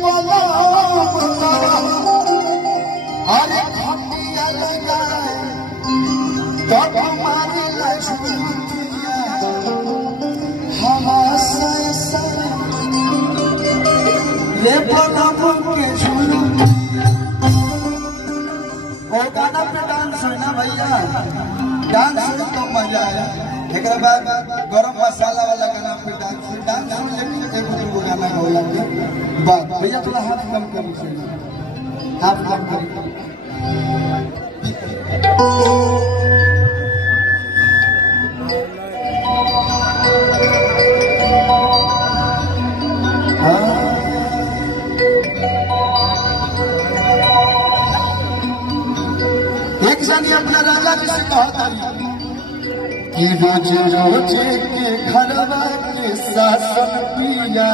बोला अरे खटिया लगाए तो तुम्हारी लक्ष्मिया हमारे रे पलम के झूल वो गाना पे डांस है ना भैया, डांस में तो मजा आया। एक बाद गरम मसाला वाला गाना पे डांस लेकिन एक गाना होला के बाद भैया थोड़ा हाथ कम कर, हाथ कम कर। एक जानी अपना राजा जी से कहता कि रोज रोज के घरवा के शासन पिया